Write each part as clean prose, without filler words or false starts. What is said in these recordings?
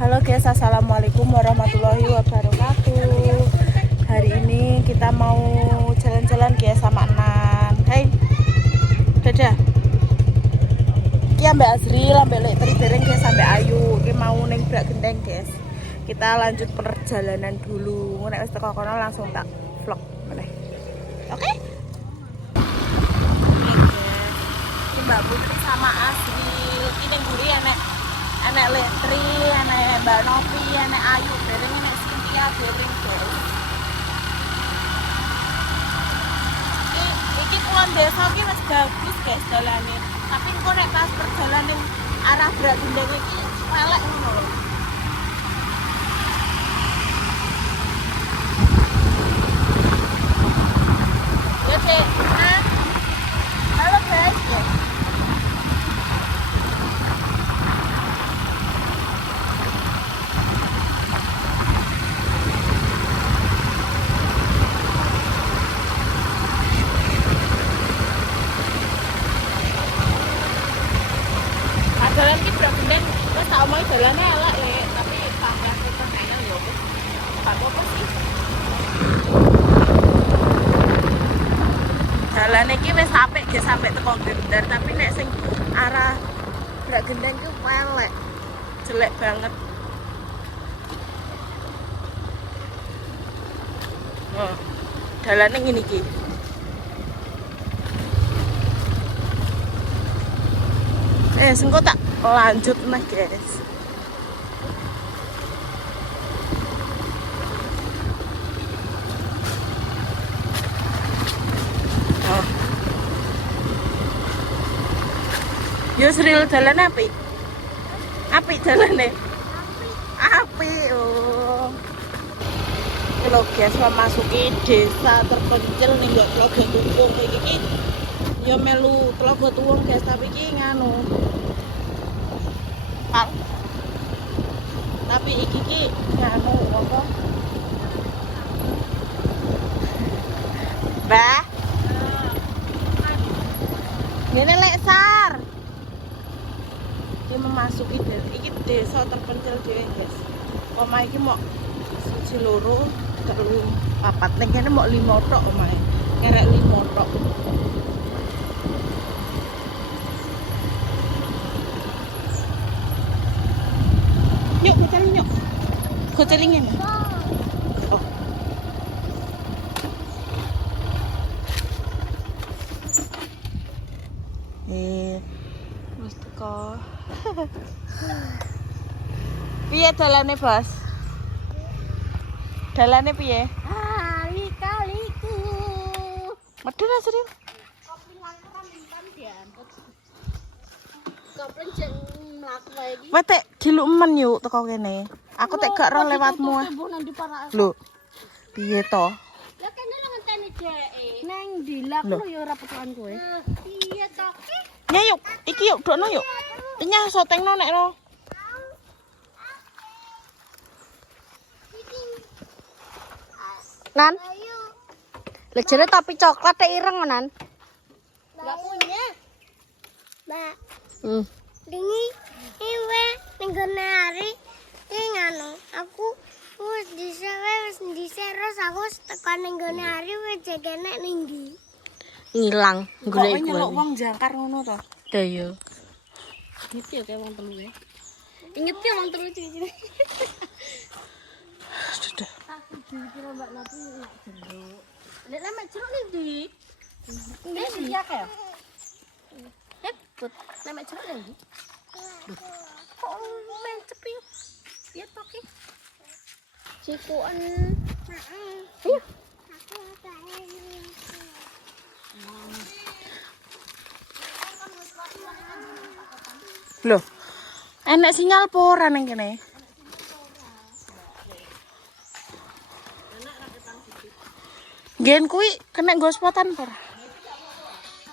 Halo guys, assalamualaikum warahmatullahi wabarakatuh. Hari ini kita mau jalan-jalan guys sama Nan. Hai, dadah. Iki ambek Azri, ambek Lek Tri dereng guys sampai Ayu. Iki mau ning Brak Genteng guys. Kita lanjut perjalanan dulu. Nek wis teko kono langsung tak vlog meneh. Oke? Ini Mbak Putri sama Azri. Iki ning mburi enek Lek Tri, enek Mbak Novi, enek Ayu, dereng enek Cynthia dereng guys. Iki kulon desa iki wis bagus guys dalane. Tapi engko nek pas perjalanan arah Brak Genteng iki elek ngono lho. Ya, Cek. Halo guys. Jalan ki Brak Genteng wis tak omongi dalane elek le, tapi pamrih ketene yo. Gak apa-apa sih. Jalan iki wis apik ge sampe teko Gendar, tapi nek sing arah Brak Genteng ki elek. Jelek banget. Oh, dalane ngene iki. Sengko tak lanjut nih guys. Oh. Yo seril jalan api. Api jalannya. Api. Oh. Ini loh guys, memasuki desa terpencil nih gak Tlaga Tuwung kayak gini. Ya melu Tlaga Tuwung guys, tapi iki nganu. Tapi iki nganu apa? Mbah. Ngene lek Sar. Iki memasuki iki desa terpencil dhewe guys. Omah iki mok 1 loro 3 4 ning kene mok 5 tok omahe. Kerek 5 tok. Yuk, goceling yuk. Gocelingin. Oh. Wis teko. Piye dalane, Bos? Dalane piye? Kali-kaliku. Medun asri. Kopi langkran mintan diangkut. Kopi jeng mlaku wae iki. Wete dilumen yuk teko kene. Aku tek gak ro lewatmu. Lho. Piye to? Lah kene lo ngenteni dheke. Neng dilak lho ya ora petukan kowe. Piye to? Ya yuk, iki yuk dokno yuk. Nyah sotengno nek ro. Nan. Lah jere topi coklat tek ireng Nan. Enggak punya. Mbak. Dingi iwe ning gone hari iki ngono. Aku wis diseros aku tekan ning gone hari wis jagane ning ndi. Ngilang golek nyeluk wong jangkar ngono to. Lah yo. Iki yo kaya wong telu ya. Inget ya wong telu ciri-ciri. Sudah. Aku dikira Mbak Nati nak jeruk. Lek nek jeruk ning ndi? Ning ndi akeh? Put, nek jeruk ning ndi? Kok mencep yo? Ya to ki. Cikuan. Heeh. Loh. Enak sinyal apa ora ning kene? Gen kuwi kena nggo spotan apa ora?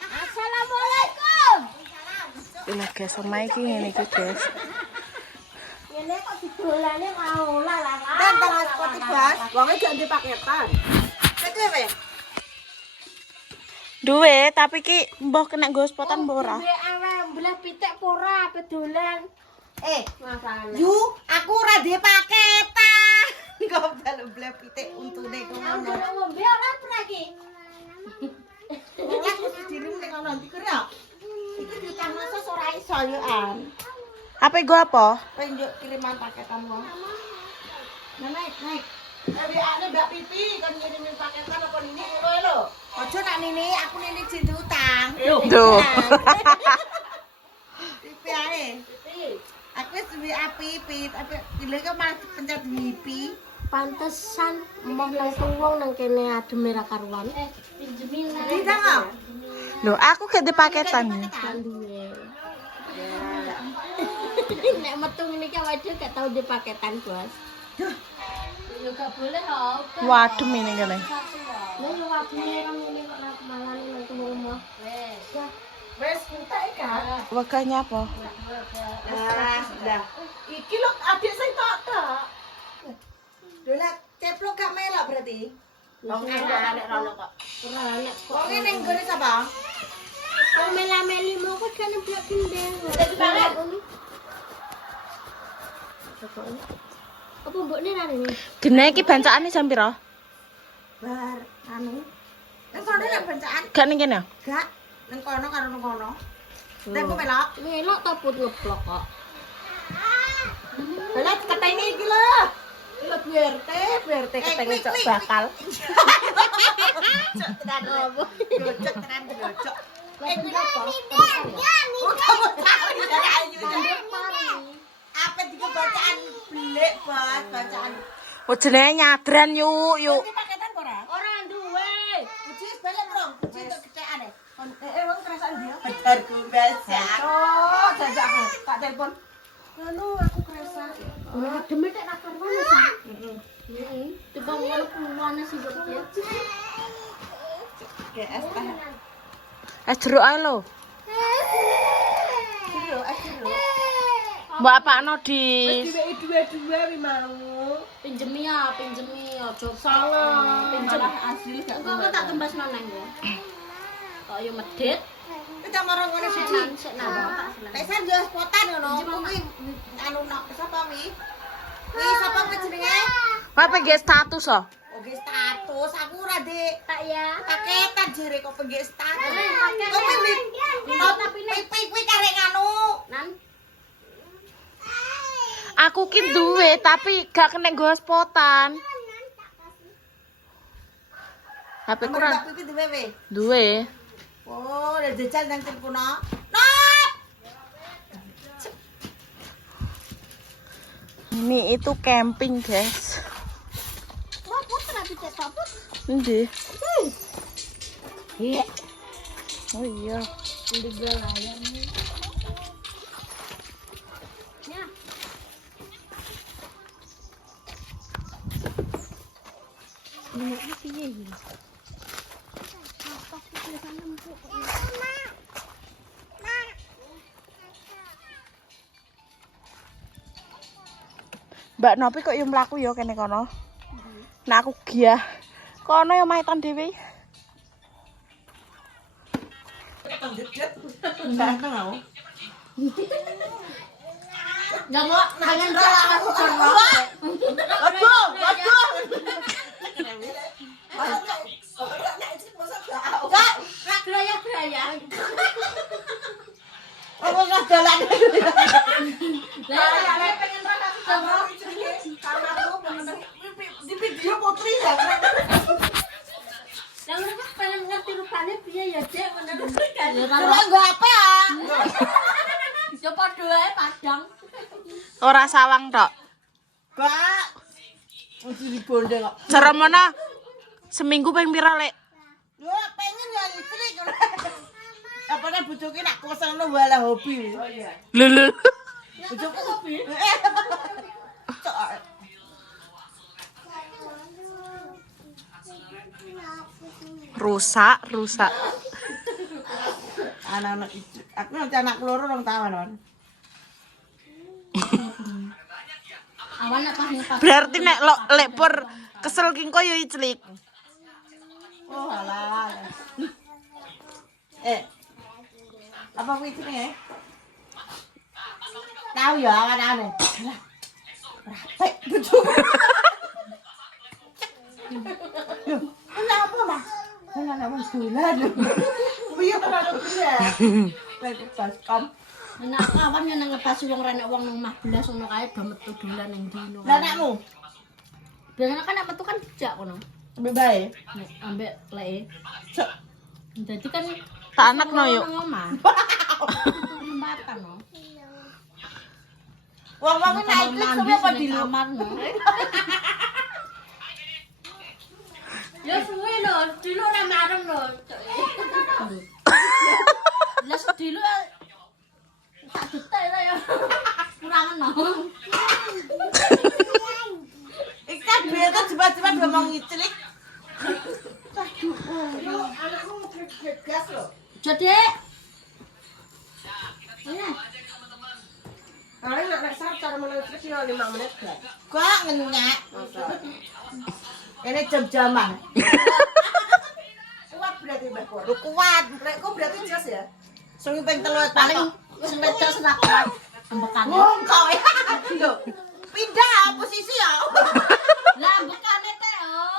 Assalamualaikum. Lah guys, omahe iki ngene iki guys. Ngene kok didolane mau lah. Dan tangan seperti bas, wongnya jangan dipaketan. Kecil ya? Duwe, tapi ki mbah kena nggo spotan mbah ora? Duwe awak mbelah pitik ora pedolan. Yu, aku ora di paketan. Kok bal-bal pitik untune kono. Ngombe ora lagi. Ora mesti dirim ning kono iki ya. Iki ditang sos ora iso yo an. Apa gue apa? Penjuk kiriman paketan wong. Nah, naik. Ane Mbak Pipi kan ngirimin paketan apa ini ngono lho. Aja nak nini, aku nini jin utang. Tuh. Pipi ae. Aku wis duwe Pipi, tapi lha kok malah pencet Pipi. Pantesan mbah langsung wong nang kene ademe ra karuan. Pinjemin lah. Tidak kok. Loh, aku gak di paketan. Duwe. Nek metu ngene iki awake dhewe gak tau di paketan, Bos. Ya gak boleh kok. Waduh ini kene. Lah yo wadine kan ngene kok ra kemalan nang omah. Wes entek kan. Wegahnya apa? Nah, sudah. Iki lho adik sing tok. Dola ceplok gak melok berarti. Wong anak rono kok. Ora anak kok. Wong ning ngene sapa? Wong mela-meli mau kok kan blok kindeng. Dadi banget. Apa mbokne ra rene? Gene iki bancaane jam pira? Bar anu. Nek kono nek bancaan Gak ning kene. gak ning kono karo ning kono. Nek kok melok. Melok ta put ngeblok kok. Lah ketene iki lho. Lho BRT ketene cok bakal. Cok tenan opo? Gocok tenan gocok. Kuwi apa? Kamu tahu dari ayu apa tiga bacaan belik bas bacaan. Oh jenenge nyadran yuk. Iki paketan ora? Ora duwe. Puji balik rong, puji untuk keceane. Wong kerasaan dia. Pacarku biasa. Oh, jajak aku. Tak telepon. Anu aku kerasa. Ora demi tek ra karuan ta. Heeh. Coba ngono puluhan sih kok ya. GS tah. Jeruk ae lho. Ayo, ayo. Mbak apakno di Diweki dua-dua wi mau. Pinjemi aja salah. Pinjem Asli gak. engko tak tembas maneng kok. Kok yo medhit. Kita marang ngene siji. Sik nang tak seneng. Nek san yo spotan ngono. Kuwi anu sapa wi? Wi sapa jenenge? Pak pengen status oh. Oke status aku ora Dik. Tak ya. Paketan jere kok pengen status. paketan. Kok kuwi karek nganu. Nan Aku ki duwe tapi gak kena nggo spotan. HP kurang Mbak Pipi duwe we. duwe. Oh, udah jajal nang telepon. Nop. Ini itu camping, guys. wah putra pitik tok put. Endi? Iya. Oh iya. Ndi gelayan. Ya. Ini piye iki? Apa sih tulisan empuk kok. Mbak Nopi kok yo mlaku yo kene kono. Nah aku giah. Kono yo maitan dhewe. Enggak mau nangan aku Aduh, aduh. Enggak, Geraya-geraya. apa enggak jalan. Lah pengen rasa sama. Di video putri ya. Yang mereka pengen ngerti rupanya piye ya Dek menurut kan. Coba enggak apa ya? Coba doae padang. Ora sawang tok. Enggak. Mesti dibonde kok. Seremono seminggu ping pira, Lek? Yo pengen ya listrik. Apane bojoke nak kosono wala hobi. Oh iya. Lho. Bojoku hobi. Rusak. Anak-anak itu. Aku nanti anak loro rong tahun. Awan nak pas Berarti nek lek pur kesel ki engko yo iclik. Oh alah. Apa kuwi jenenge? Tahu ya awan-awane. Rapek bojoku. Kenapa, Mas? Jangan nak dolan. Piye to karo piye? Lek baskom. Enak kawan yang ngepasi wong renek wong nang 15 ngono kae do metu dolan ning ndi Lah anakmu? Biasanya kan nek metu kan dijak kono. Ambek bae. Nek ambek leke. Cek. Jadi kan Tak anakno yuk. nang omah. Kesempatan no. Wong-wong naik kelas sampe apa di kamar no. Ya suwe no, dulu ora marem no. Lah sedilo tak detail ya. Kurangan no. Ikan beta cepat-cepat ngomong ngicilik. Anakmu mau gas loh. Jadi ya. Kalian nak sar cara menulis sih 5 menit gak? Kok ngenyak. Ini jam-jaman. Kuat berarti Mbak Pur. Lu kuat. Nek kok berarti jelas ya. Sungi ping 3 Paling semester serak ambekane. Wong kau ya. Lho. Pindah posisi ya. Lah ambekane teh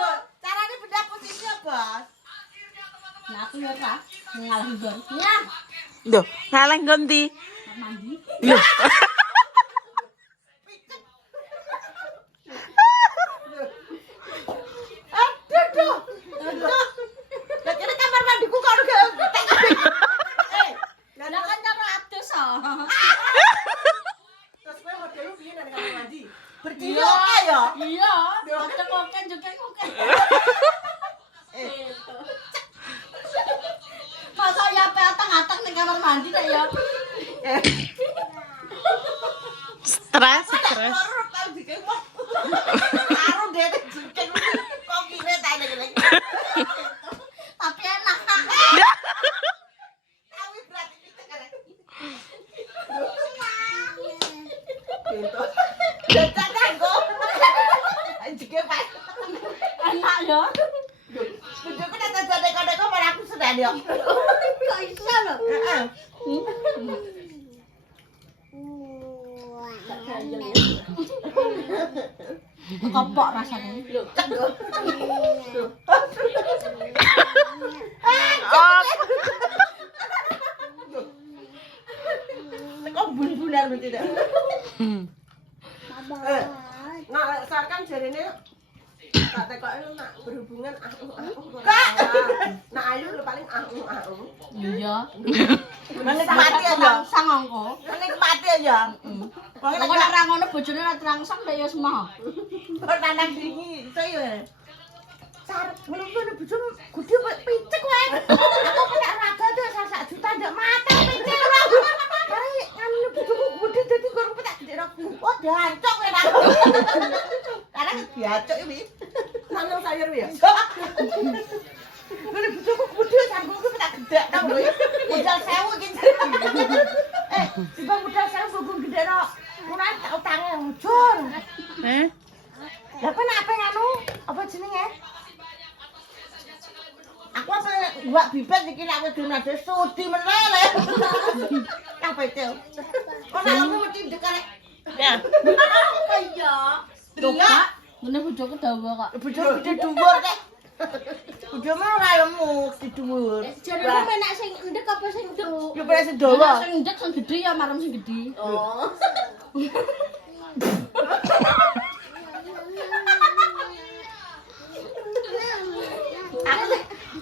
Lho, caranya pindah posisi ya, Bos? Nah aku ya ora ngalahin gon. Ya, Duh, ngalah ganti. mandi. Loh. Aduh. Lah kene kamar mandiku kok ora gak. Lah kan karo adus oh. Terus kowe modelu piye nang kamar mandi? Berdiri oke ya? Iya, oke juga oke. Masa ya pe atang-atang ning kamar mandi nek ya. Stres. Karo tau dikepok. Karo dene jengking kok kire ta nek. Tapi enak. Tapi berarti kita kan. Pintu. Jangan kok. Anjingnya Pak. Enak ya. Bojoku nek jane-jane malah aku sedan yo. Kok iso lho? Heeh. Kopok rasanya. Kok bun-bunan berarti dah. Nah, sekarang jarine tak tekoke nak berhubungan Kak. Nak ayu lu paling Iya. Menikmati aja. Sang angko. Menikmati aja. Kok nek ora ngono bojone ora terangsang nek ya semah. Kok nanang dingin itu ya. Sarep ngono bojomu gede picek kowe. Aku kena raga tuh 1 juta ndak mata picek ora. Kare nganu bojoku gede dadi gorong petak gede ora. Oh, dancok kowe nak. Karena diacok iki. Nang sayur ya. Ngene bojoku gede sambungku petak gede tau lho. Modal 1000 iki. Timbang modal 1000 sambung gede ora. Ora tak utange muncul. Lah kok nek nganu apa jenenge? Aku apa gua bibit iki nek wis donade sudi meneh le. Apa itu? Kok nek aku mesti dekare. Ya. Apa iya? Coba ngene bojoku dawa kok. Bojoku gede dhuwur nek. Bojomu ora lemu di dhuwur. Jarene menak sing ndek apa sing ndek? Yo pengen sing dawa. Sing ndek sing gedhe ya marem sing gedhe. Oh.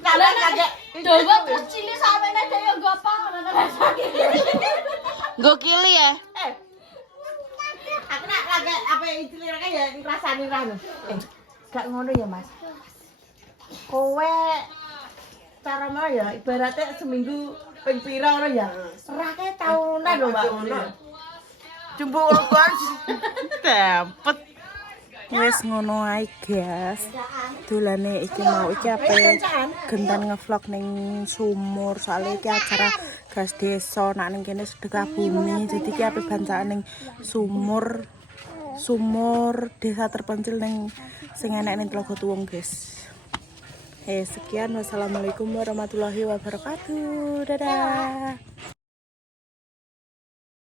Kalau kagak Dawa kecil sampeyan aja ya nggo apa ngono rasane. Nggo kili ya. aku nak lagi apa istilah ya ngrasani ra lho. Gak ngono ya, Mas. Kowe cara mau ya ibaratnya seminggu ping pira ngono ya. Serake taunan lho, Mbak ngono. Jumbo urutan Dapet. Wes ngono ae, guys. Dolane iki mau iki ape gentan ngevlog ning sumur soalnya iki acara gas desa nak ning kene sedekah bumi. Jadi iki ape bancaan ning sumur desa terpencil ning sing enek ning Tlaga Tuwung, guys. Sekian wassalamualaikum warahmatullahi wabarakatuh. Dadah.